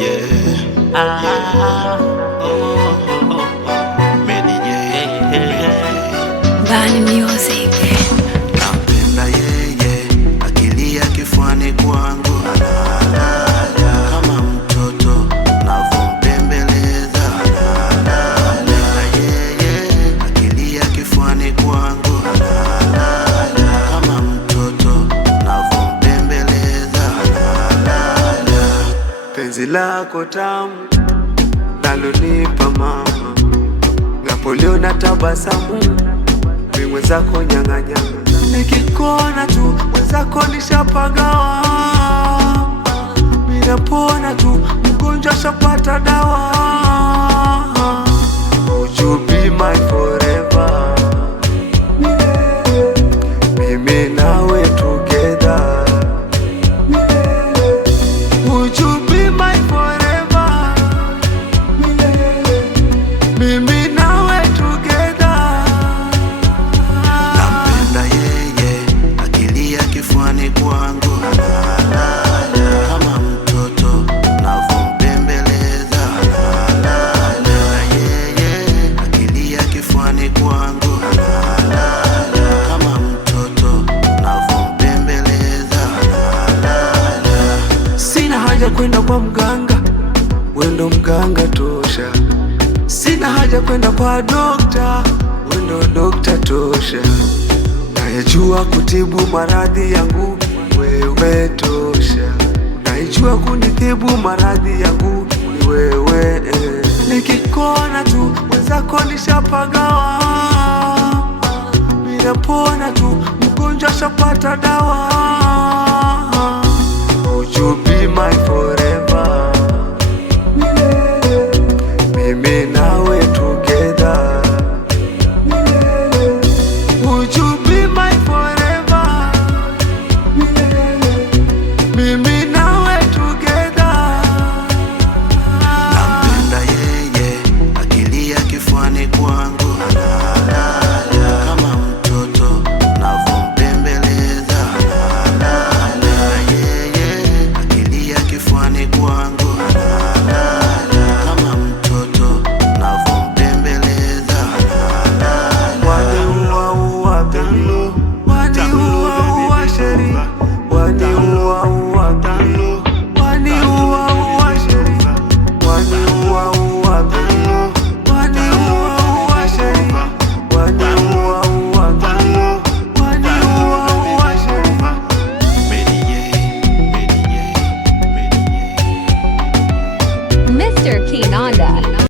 Yeah. Medi Bani Music. nampenda yeye, akilia kifuani kwangu analala kama mtoto navyombembeleza. Nampenda yeye, akilia kifuani kwangu analala kama mtoto navyombembeleza. Penzi lako tamu nalonipa mama, napoliona tabasamu mi mwenzako nyang'anyanga, nikikuona tu mwenzako nishapagawa, minapona tu mgonjwa shapata dawa. Would you be my forever? Mimi nawe together. Would you be my forever? Mimi nawe together. Nampenda yeye, akilia kifuani kwangu analala kama mtoto navyombembeleza. Nampenda yeye, akilia kifuani kwangu analala kama mtoto navyombembeleza. Sina haja kwenda kwa mganga, wendo mganga tosha. Sina haja kwenda kwa dokta, wendo dokta tosha. Nayejua kutibu maradhi yangu, wewe tosha. Nayejua kunitibu maradhi yangu, ni wewe. Nikikuona tu mwenzako nishapagawa, minapona tu mgonjwa shapata dawa. Would you be my forever? Mimi nawe together. Would you be my forever? Mimi nawe together. Nampenda yeye, akilia kifuani kwangu analala kama mtoto navyombembeleza. Nampenda yeye, akilia kifuani kwangu analala kama mtoto navyombembeleza. Waniua baby, waniua sheri, waniua baby, waniua sheri, waniua baby, waniua sheri, waniua baby, waniua sheri. Mr. Kinanda.